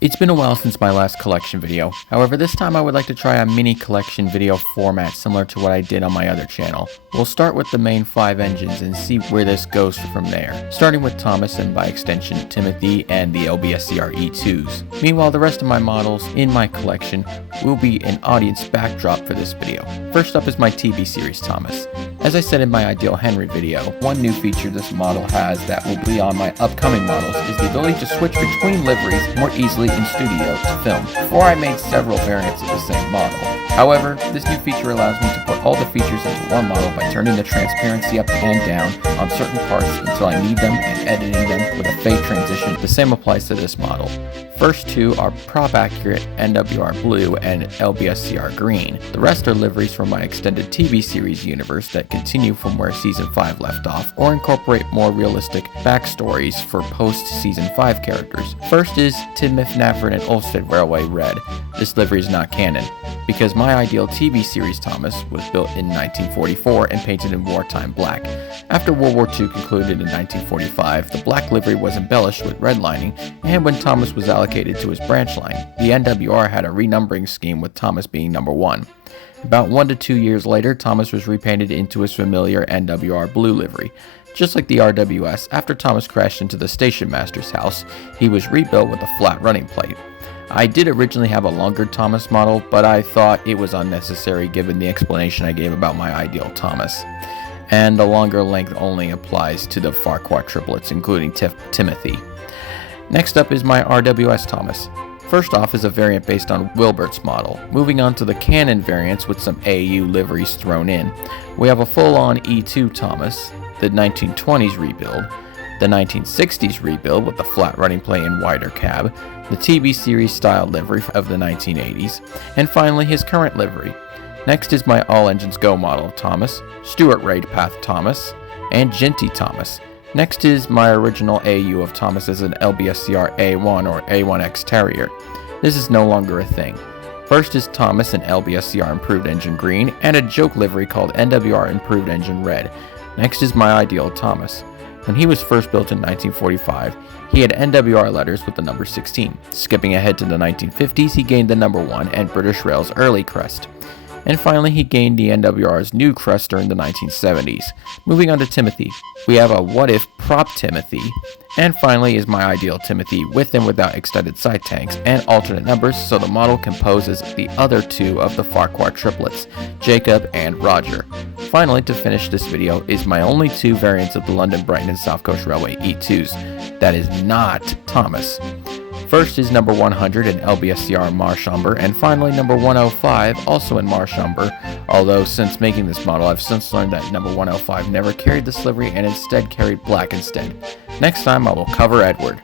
It's been a while since my last collection video. However, this time I would like to try a mini collection video format similar to what I did on my other channel. We'll start with the main 5 engines and see where this goes from there, starting with Thomas and by extension Timothy and the LBSCR E2's. Meanwhile, the rest of my models in my collection will be an audience backdrop for this video. First up is my TV series Thomas. As I said in my Ideal Henry video, one new feature this model has that will be on my upcoming models is the ability to switch between liveries more easily in studio to film. Before I made several variants of the same model. However, this new feature allows me to put all the features into one model by turning the transparency up and down on certain parts until I need them and editing them with a fade transition. The same applies to this model. First two are prop accurate NWR blue and LBSCR green. The rest are liveries from my extended TV series universe that continue from where season 5 left off or incorporate more realistic backstories for post-season 5 characters. First is Timothy and Olmsted Railway Red. This livery is not canon, because my ideal TV series Thomas was built in 1944 and painted in wartime black. After World War II concluded in 1945, the black livery was embellished with red lining, and when Thomas was allocated to his branch line, the NWR had a renumbering scheme with Thomas being number 1. About 1 to 2 years later, Thomas was repainted into his familiar NWR blue livery. Just like the RWS, after Thomas crashed into the station master's house, he was rebuilt with a flat running plate. I did originally have a longer Thomas model, but I thought it was unnecessary given the explanation I gave about my ideal Thomas. And the longer length only applies to the Farquhar triplets, including Timothy. Next up is my RWS Thomas. First off is a variant based on Wilbert's model. Moving on to the canon variants with some AU liveries thrown in. We have a full-on E2 Thomas, the 1920s rebuild, the 1960s rebuild with the flat running plate and wider cab, the TV series style livery of the 1980s, and finally his current livery. Next is my All Engines Go model of Thomas, Stuart Raid Path Thomas, and Ginty Thomas. Next is my original AU of Thomas as an LBSCR A1 or A1X Terrier. This is no longer a thing. First is Thomas in LBSCR Improved Engine Green and a joke livery called NWR Improved Engine Red. Next is my ideal Thomas. When he was first built in 1945, he had NWR letters with the number 16. Skipping ahead to the 1950s, he gained the number 1 and British Rail's early crest. And finally, he gained the NWR's new crest during the 1970s. Moving on to Timothy, we have a What If Prop Timothy, and finally is my ideal Timothy with and without extended side tanks and alternate numbers, so the model composes the other two of the Farquhar triplets, Jacob and Roger. Finally, to finish this video, is my only 2 variants of the London Brighton and South Coast Railway E2's, that is not Thomas. First is number 100 in LBSCR Marshomber, and finally number 105 also in Marshomber, although since making this model I've since learned that number 105 never carried this livery and instead carried black instead. Next time I will cover Edward.